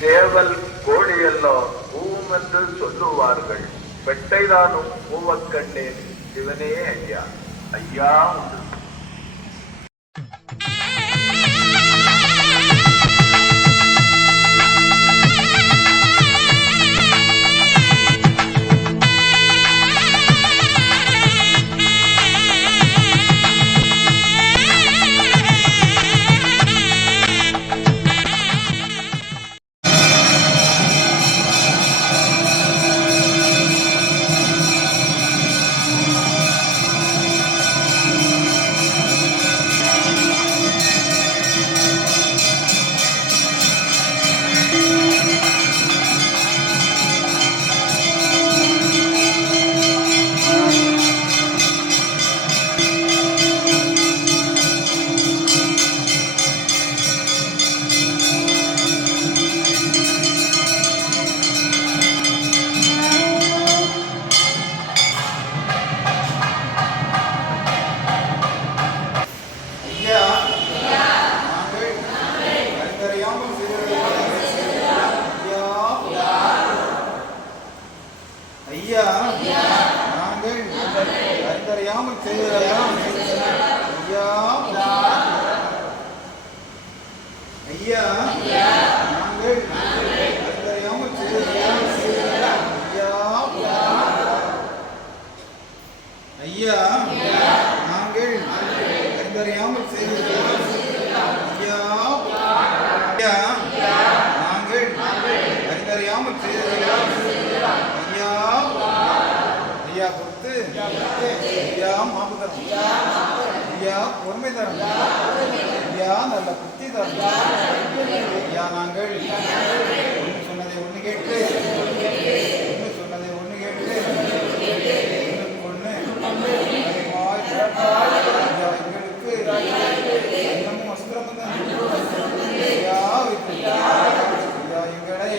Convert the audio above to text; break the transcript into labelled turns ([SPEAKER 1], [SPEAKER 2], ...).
[SPEAKER 1] சேவல் கோழியெல்லாம் பூம் என்று சொல்லுவார்கள். பெட்டைதானும் பூவக் சிவனே ஐயா. ஐயா உண்டு.
[SPEAKER 2] அறிந்தறியாமல் செய்ததெல்லாம் ஐயா ஐயா பொறுத்து ஐயா மாபுதரம் ஐயா பொறுமை தரம். ஐயா நல்ல புத்தி தரம். ஐயா நாங்கள் ஒன்று சொன்னதை ஒன்று கேட்டு ஒன்று சொன்னதை ஒன்று கேட்டு ஒன்று ஐயா எங்களுக்கு இன்னமும் வஸ்திரம் ஐயா வைத்து ஐயா எங்களை